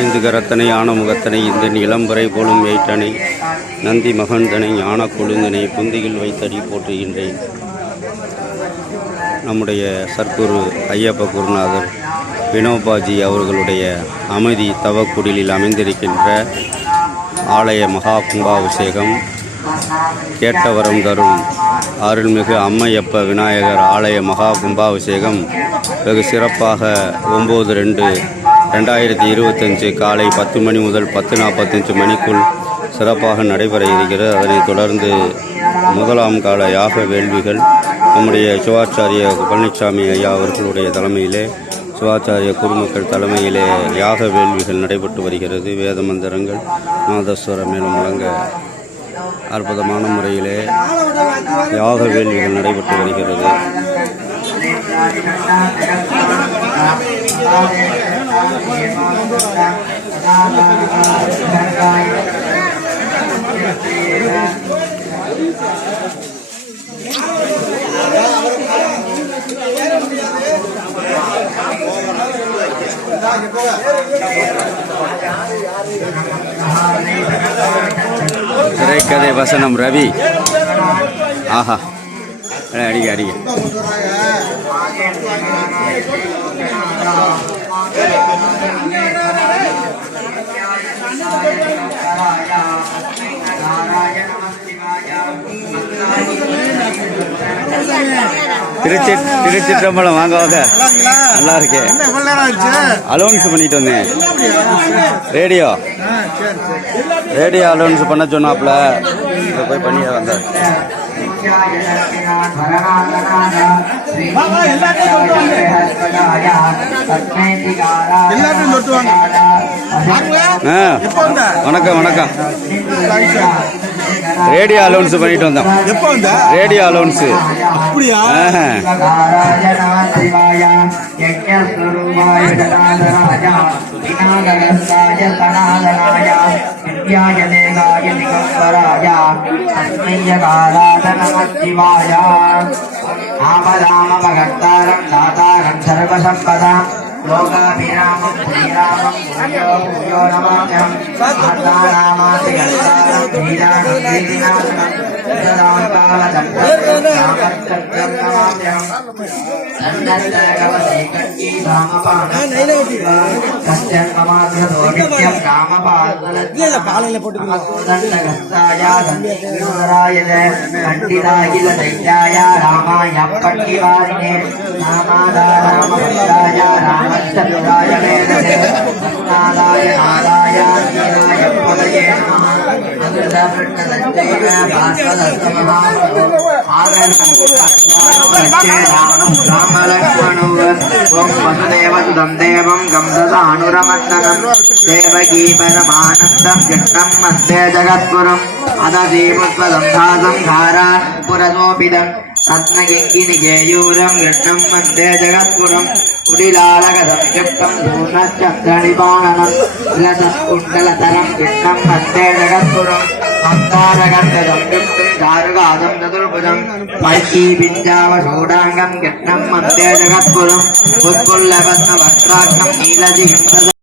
ஐந்து கரத்தனை ஆனமுகத்தனை இந்த இளம்பரை போலும் ஏற்றனை நந்தி மகந்தனை ஞான கொழுந்தனை புந்தியில் வைத்தடி போற்றுகின்றேன். நம்முடைய சர்க்குரு ஐயப்ப குருநாதர் வினோபாஜி அவர்களுடைய அமைதி தவக்குடிலில் அமைந்திருக்கின்ற ஆலய மகா கும்பாபிஷேகம் கேட்டவரம் தரும் அருள்மிகு அம்மையப்ப விநாயகர் ஆலய மகா கும்பாபிஷேகம் வெகு சிறப்பாக 9/2/2025 காலை 10 மணி முதல் 10:45 மணிக்குள் சிறப்பாக நடைபெற இருக்கிறது. அதனைத் தொடர்ந்து முதலாம் கால யாக வேள்விகள் நம்முடைய சிவாச்சாரிய பழனிசாமி ஐயா அவர்களுடைய தலைமையிலே சிவாச்சாரிய குருமக்கள் தலைமையிலே யாக வேள்விகள் நடைபெற்று வருகிறது. வேத மந்திரங்கள் நாதஸ்வர மேலும் முழங்க அற்புதமான முறையிலே யாக வேள்விகள் நடைபெற்று வருகிறது. திரைக்கதை வசனம் ரவி. ஆஹா, அடிக்க அடிக்க திருச்சிற்றம்பலம் வாங்க வாங்க. நல்லா இருக்கே. அலோன்ஸ் பண்ணிட்டு வந்தேன். ரேடியோ அலோன்ஸ் பண்ண சொன்னாப்ல, போய் பண்ணி வந்தார். வணக்கம் வணக்கம். ரேடியோ அலோன்ஸ் பண்ணிட்டு வந்தோம். ரேடியோ அலோன்ஸ். அப்படியா? ஆபதாமபகர்த்தாரம் தாதாரம் சர்வசம்பதாம் லோகாபிராமம் புரிராமம் புரியோ புரியோ நமாம்யம் ஆத்தாராமாதி கர்த்தாரம் வீராணம் வீதிநாசனம் சதாங்காலதண்டம் ராமச்சந்திரம் நமாம்யம் சன்னத்தகவசே கட்டி ராமபாணம் கஷ்டன் மமாத்ரதோ நித்யம் ராமபாலதண்டகஸ்தாயா தந்திராயத பண்டிதாகில தைத்யாய ராமாய பண்டிவாரிணே ராமாதாராமபக்தாய ராமச்சந்திராய வேதே நாதாய நாதாய வீராய பதயே நமः அமிர்தபட்டதஞ்சைவ பாஸ்வதஸ்தமஹாசோ ராமலக்ஷ்மணோர் ஓம் வசுதேவசுதம் தேவம் கம்சசானுரமந்தனம் தேவகீ பரமானந்தம் கிருஷ்ணம் மத்தே ஜகத்குரும் அததீமுத்வதந்தாசம் தாரான் புரசோபிதம் ரத்னகிங்கினிகேயூரம் கிருஷ்ணம் மத்தே ஜகத்குரும் குடிலாலகதம் கிருஷ்ணம் பூர்ணச்சந்திரநிபாணனம் விலசத்குண்டலதரம் கிருஷ்ணம் மத்தே ஜகத்குரும் அந்தாரகந்ததம் கிருஷ்ணே தாருகாதம் சதுர்புஜம் பைக்கீ பிஞ்சாவசூடாங்கம் கிருஷ்ணம் மத்தே ஜகத்குரும் புஷ்குல்லபத்மவஸ்திராக்கம் நீலஜிஹிம்ச